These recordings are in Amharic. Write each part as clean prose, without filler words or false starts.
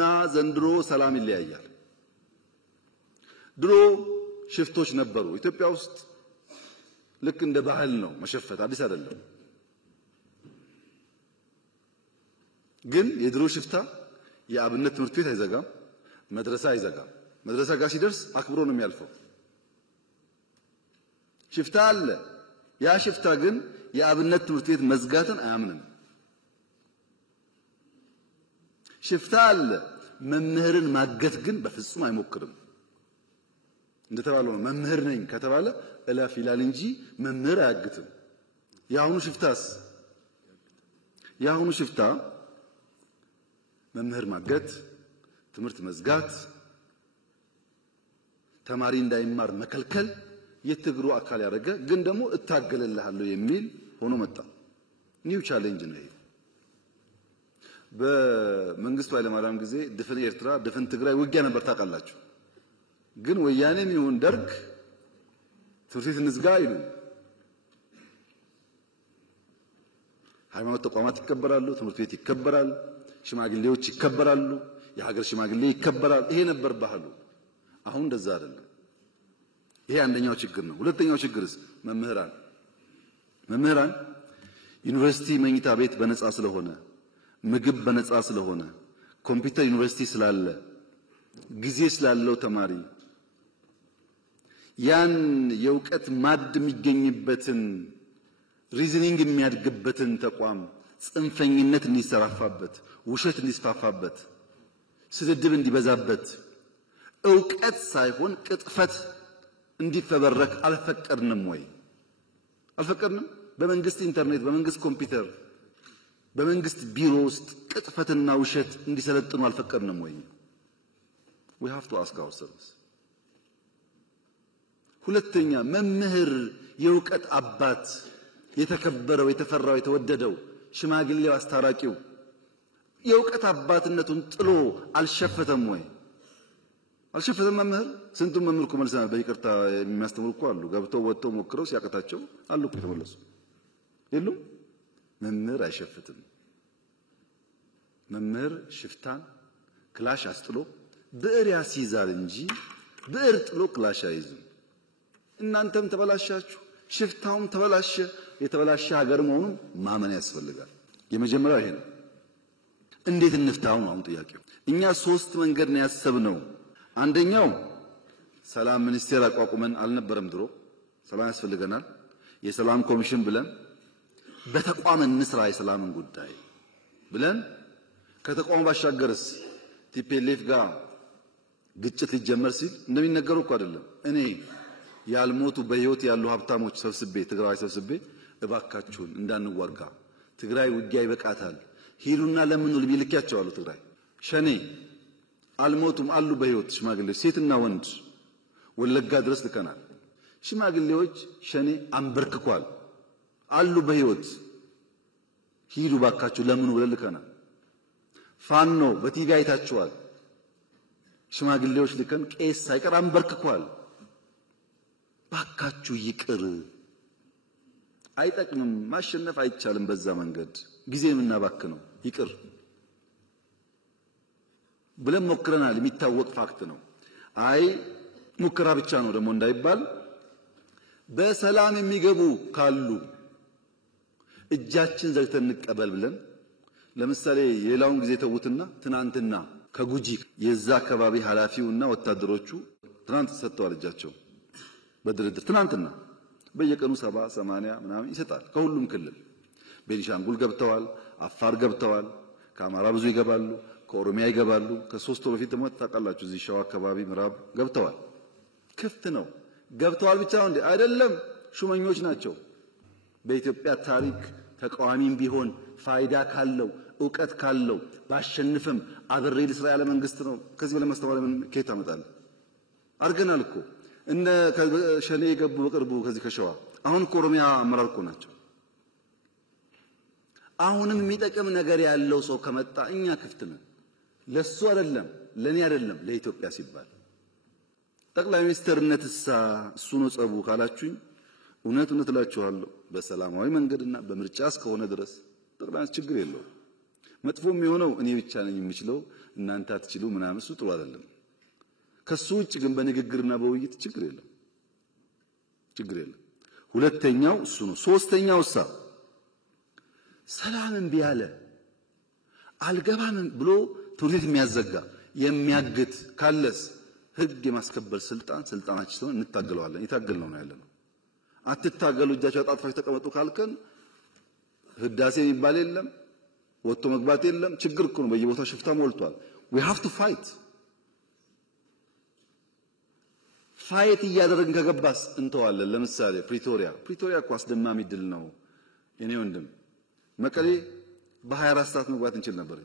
ድሮና ዘንድሮ ሰላም ይለያያል። ድሮ ሽፍቶች ነበሩ ኢትዮጵያ ውስጥ ልክ እንደ ባህል ነው መሸፈት አዲስ አይደለም። ግን የድሮ ሽፍታ የአብነት ትምህርት ቤት አይዘጋም፣ መድረሳ አይዘጋም። መድረሳ ጋር ሲደርስ አክብሮ ነው የሚያልፈው። ሽፍታ አለ። ያ ሽፍታ ግን የአብነት ትምህርት ቤት መዝጋትን አያምንም። ሽፍታ አለ። መምህርን ማገት ግን በፍጹም አይሞክርም። እንደተባለው መምህር ነኝ ከተባለ እላፍ ይላል እንጂ መምህር አያግትም። የአሁኑ ሽፍታ መምህር ማገት፣ ትምህርት መዝጋት፣ ተማሪ እንዳይማር መከልከል የትግሩ አካል ያደረገ ግን ደግሞ እታገለልሃለሁ የሚል ሆኖ መጣ። ኒው ቻሌንጅ ነው። በመንግስቱ ኃይለማርያም ጊዜ ድፍን ኤርትራ ድፍን ትግራይ ውጊያ ነበር ታውቃላችሁ። ግን ወያኔም ይሁን ደርግ ትምህርት ቤት እንዝጋ ይሉ። ሃይማኖት ተቋማት ይከበራሉ፣ ትምህርት ቤት ይከበራል፣ ሽማግሌዎች ይከበራሉ፣ የሀገር ሽማግሌ ይከበራል። ይሄ ነበር ባህሉ። አሁን እንደዛ አይደለም። ይሄ አንደኛው ችግር ነው። ሁለተኛው ችግርስ መምህራን ዩኒቨርሲቲ መኝታ ቤት በነፃ ስለሆነ፣ ምግብ በነፃ ስለሆነ፣ ኮምፒውተር ዩኒቨርሲቲ ስላለ፣ ጊዜ ስላለው ተማሪ ያን የእውቀት ማድ የሚገኝበትን ሪዝኒንግ የሚያድግበትን ተቋም ጽንፈኝነት እንዲሰራፋበት፣ ውሸት እንዲስፋፋበት፣ ስድድብ እንዲበዛበት፣ ዕውቀት ሳይሆን ቅጥፈት እንዲፈበረክ አልፈቀድንም ወይ? አልፈቀድንም። በመንግስት ኢንተርኔት፣ በመንግስት ኮምፒውተር፣ በመንግስት ቢሮ ውስጥ ቅጥፈትና ውሸት እንዲሰለጥኑ አልፈቀድንም ወይ? we have to ask ourselves። ሁለተኛ መምህር የእውቀት አባት የተከበረው የተፈራው የተወደደው ሽማግሌው አስታራቂው የእውቀት አባትነቱን ጥሎ አልሸፈተም ወይ? አልሸፈተም። መምህር ስንቱን መምህር እኮ መልሰናል። በይቅርታ የሚያስተምሩ እኮ አሉ። ገብተው ወጥተው ሞክረው ሲያቀታቸው አሉ እኮ የተመለሱ የሉም። መምህር አይሸፍትም። መምህር ሽፍታን ክላሽ አስጥሎ ብዕር ያስይዛል እንጂ ብዕር ጥሎ ክላሽ አይዝም። እናንተም ተበላሻችሁ፣ ሽፍታውም ተበላሸ። የተበላሸ ሀገር መሆኑን ማመን ያስፈልጋል። የመጀመሪያው ይሄ ነው። እንዴት እንፍታው ነው አሁን ጥያቄው። እኛ ሶስት መንገድ ነው ያሰብነው። አንደኛው ሰላም ሚኒስቴር አቋቁመን አልነበረም ድሮ። ሰላም ያስፈልገናል የሰላም ኮሚሽን ብለን በተቋም እንስራ የሰላምን ጉዳይ ብለን ከተቋም ባሻገርስ ቲፒኤልኤፍ ጋር ግጭት ሊጀመር ሲል እንደሚነገረው እኮ አይደለም። እኔ ያልሞቱ በህይወት ያሉ ሀብታሞች ሰብስቤ ትግራይ ሰብስቤ እባካችሁን እንዳንዋጋ ትግራይ ውጊያ ይበቃታል ሂዱና ለምን ነው ልቢልካቸው አሉ። ትግራይ ሸኔ አልሞቱም አሉ በህይወት ሽማግሌዎች ሴትና ወንድ ወለጋ ድረስ ልከናል። ሽማግሌዎች ሸኔ አንበርክኳል አሉ በህይወት ሂዱ ባካችሁ ለምን ብለን ልከናል። ፋኖ በቲቪ አይታችኋል። ሽማግሌዎች ልከን ቄስ ሳይቀር አንበርክኳል። ባካችሁ ይቅር አይጠቅምም፣ ማሸነፍ አይቻልም በዛ መንገድ ጊዜ ምናባክነው ይቅር ብለን ሞክረናል። የሚታወቅ ፋክት ነው። አይ ሙከራ ብቻ ነው ደግሞ እንዳይባል በሰላም የሚገቡ ካሉ እጃችን ዘግተን እንቀበል ብለን ለምሳሌ የሌላውን ጊዜ ተውትና ትናንትና ከጉጂ የዛ አካባቢ ኃላፊውና ወታደሮቹ ትናንት ሰጥተዋል እጃቸው በድርድር ትናንትና በየቀኑ 70 80 ምናምን ይሰጣል ከሁሉም ክልል። ቤኒሻንጉል ገብተዋል፣ አፋር ገብተዋል፣ ከአማራ ብዙ ይገባሉ፣ ከኦሮሚያ ይገባሉ። ከ3 ወር በፊት ደግሞ ታውቃላችሁ እዚህ ሸዋ አካባቢ ምዕራብ ገብተዋል። ክፍት ነው። ገብተዋል ብቻ ነው እንዴ? አይደለም፣ ሹመኞች ናቸው። በኢትዮጵያ ታሪክ ተቃዋሚም ቢሆን ፋይዳ ካለው ዕውቀት ካለው ባሸንፍም አብሬ ልስራ ያለ መንግስት ነው። ከዚህ በላይ ማስተዋል ምን ከየት አመጣለሁ? አርገናል እኮ እነ ሸኔ የገቡ በቅርቡ ከዚህ ከሸዋ አሁን ኦሮሚያ አመራር እኮ ናቸው። አሁንም የሚጠቅም ነገር ያለው ሰው ከመጣ እኛ ክፍት ነን። ለሱ አይደለም ለኔ አይደለም ለኢትዮጵያ ሲባል ጠቅላይ ሚኒስትርነትሳ እሱ ነው ጸቡ ካላችሁኝ እውነት እላችኋለሁ በሰላማዊ መንገድና በምርጫ እስከሆነ ድረስ ጠቅላይ ችግር የለውም። መጥፎ የሚሆነው እኔ ብቻ ነኝ የምችለው እናንተ አትችሉ ምናምን እሱ ጥሩ አይደለም። ከሱ ውጭ ግን በንግግርና በውይይት ችግር የለም። ሁለተኛው እሱ ነው። ሶስተኛው ሰላምን ቢያለ አልገባም ብሎ ትውልድ የሚያዘጋ የሚያግት ካለስ ህግ የማስከበር ስልጣናችን እንታገለዋለን። ይታገልነው ነው ያለነው። አትታገሉ እጃችሁ አጣጥፋችሁ ተቀመጡ ካልከን ህዳሴ የሚባል የለም፣ ወጥቶ መግባት የለም። ችግር እኮ ነው። በየቦታው ሽፍታ ሞልቷል። we have to fight እያደረግን ከገባስ እንተዋለን። ለምሳሌ ፕሪቶሪያ እኮ አስደማሚ ድል ነው። የኔ ወንድም መቀሌ በ24 ሰዓት መግባት እንችል ነበር።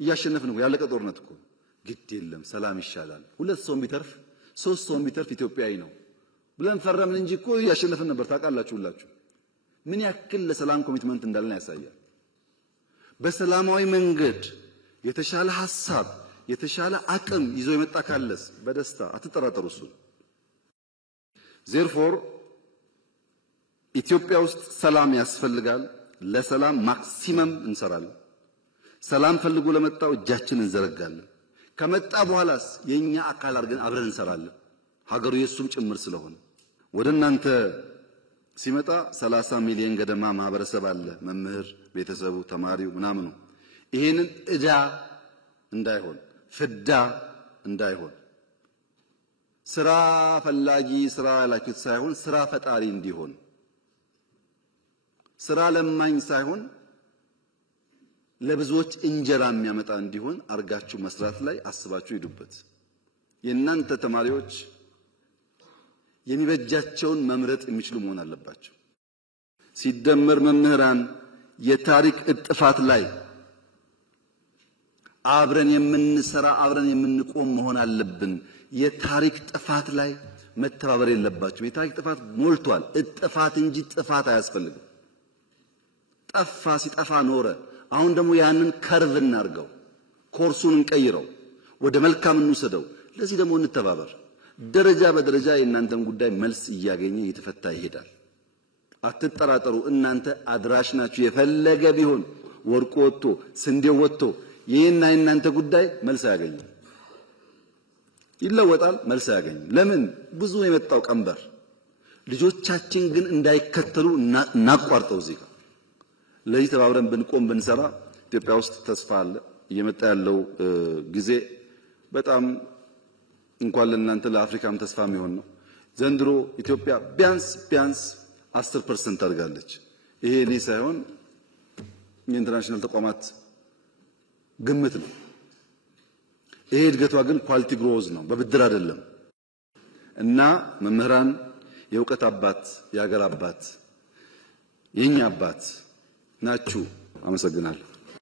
እያሸነፍን ነው። ያለቀ ጦርነት እኮ ግድ የለም ሰላም ይሻላል። 2 ሰው ቢተርፍ 3 ሰው ቢተርፍ ኢትዮጵያዊ ነው ብለን ፈረምን እንጂ እኮ እያሸነፍን ነበር። ታውቃላችሁ ሁላችሁ ምን ያክል ለሰላም ኮሚትመንት እንዳለን ያሳያል። በሰላማዊ መንገድ የተሻለ ሐሳብ የተሻለ አቅም ይዞ የመጣ ካለስ በደስታ አትጠራጠሩ እሱ። therefore ኢትዮጵያ ውስጥ ሰላም ያስፈልጋል። ለሰላም ማክሲመም እንሰራለን። ሰላም ፈልጎ ለመጣው እጃችንን እንዘረጋለን። ከመጣ በኋላስ የኛ አካል አድርገን አብረን እንሰራለን። ሀገሩ የሱም ጭምር ስለሆነ ወደናንተ ሲመጣ 30 ሚሊዮን ገደማ ማህበረሰብ አለ። መምህር፣ ቤተሰቡ፣ ተማሪው ምናምኑ ይሄንን እዳ እንዳይሆን ፍዳ እንዳይሆን ስራ ፈላጊ ስራ ያላችሁት ሳይሆን ስራ ፈጣሪ እንዲሆን ስራ ለማኝ ሳይሆን ለብዙዎች እንጀራ የሚያመጣ እንዲሆን አርጋችሁ መስራት ላይ አስባችሁ ሂዱበት። የእናንተ ተማሪዎች የሚበጃቸውን መምረጥ የሚችሉ መሆን አለባቸው። ሲደመር መምህራን የታሪክ እጥፋት ላይ አብረን የምንሰራ አብረን የምንቆም መሆን አለብን። የታሪክ ጥፋት ላይ መተባበር የለባችሁ። የታሪክ ጥፋት ሞልቷል። እጥፋት እንጂ ጥፋት አያስፈልግም። ጠፋ ሲጠፋ ኖረ። አሁን ደግሞ ያንን ከርቭ እናርገው፣ ኮርሱን እንቀይረው፣ ወደ መልካም እንውሰደው። ለዚህ ደግሞ እንተባበር። ደረጃ በደረጃ የእናንተን ጉዳይ መልስ እያገኘ እየተፈታ ይሄዳል። አትጠራጠሩ። እናንተ አድራሽ ናችሁ። የፈለገ ቢሆን ወርቁ ወጥቶ ስንዴው ወጥቶ የእና የእናንተ ጉዳይ መልስ ያገኛል። ይለወጣል፣ መልስ ያገኛል። ለምን ብዙ የመጣው ቀንበር ልጆቻችን ግን እንዳይከተሉ እናቋርጠው። እዚህ ጋር ለዚህ ተባብረን ብንቆም ብንሰራ ኢትዮጵያ ውስጥ ተስፋ አለ። እየመጣ ያለው ጊዜ በጣም እንኳን ለእናንተ ለአፍሪካም ተስፋ የሚሆን ነው። ዘንድሮ ኢትዮጵያ ቢያንስ 10% አድርጋለች። ይሄ እኔ ሳይሆን የኢንተርናሽናል ተቋማት ግምት ነው። ይሄ እድገቷ ግን ኳሊቲ ግሮዝ ነው፣ በብድር አይደለም። እና መምህራን የእውቀት አባት የሀገር አባት የኛ አባት ናችሁ። አመሰግናለሁ።